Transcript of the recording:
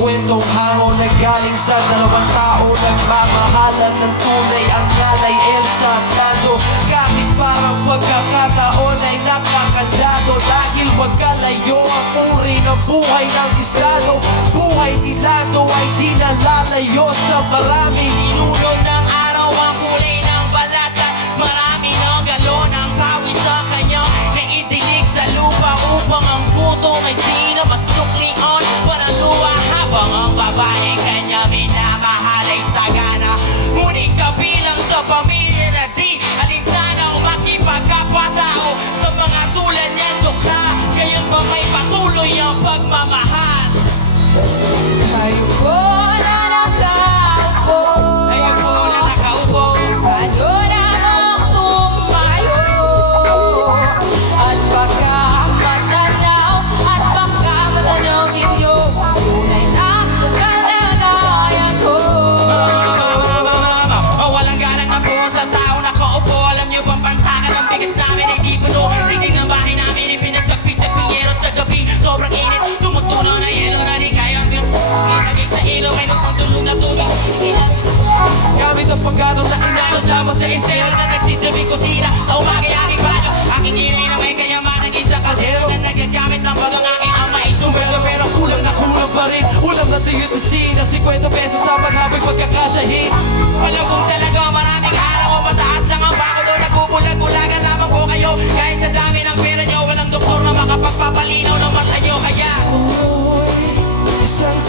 kwentong hango na galing sa dalawang tao nagmamahalan ng tunay. Ang ngalay Elsa at Lando, kahit parang pagkakataon ay nakakandado. Dahil wag kalayo ang uri ng buhay ng isado. Buhay ni Lando ay di nalalayo sa marami. Sinulo ng araw ang kulay ng balat at marami ng galon ang pawis sa kanya na idilig sa lupa upang ang putong ay di na masuklian para luwa habang ang babae kanya minamahal ay sagana. Ngunit kabilang sa pamilya na di alintana o makipagkapatao sa mga tulad niyang dukla, kaya pa may patuloy ang pagmamahal. Ayoko na nakaupo, Ayoko na nakaupo, kayo namang tumayo. At baka matanaw, at baka matanaw ninyo tunay na kalagayan ko. Walang galang na po sa tao nakaupo. Alam niyo bang pantakan ang bigas namin ay di puno. Tiging ang bahay namin ipinagtagpig-tagpiyero sa gabi. Sobrang init, tumutunaw na yelo na di kayang ilagay sa ilaw ay nagpangtulong na tubig. Gamit ang pagkano na inalot lamang sa Pero na nagsisabing kusina sa umaga ay aking banyo. Aking inay na may kayamanang isang kaldero na nagagamit ng bagang aking ama ay Sumelo pero kulang na kulang pa rin. Ulam na tuyot na sina 50 pesos sa paghabay pagkakasyahin. Malabong talaga maraming araw o mataas lang ang bako doon. Nagbubulag-bulagan lamang po kayo. Kahit sa dami ng pera nyo, walang doktor na makapagpapalinaw ng mata nyo. Kaya Isang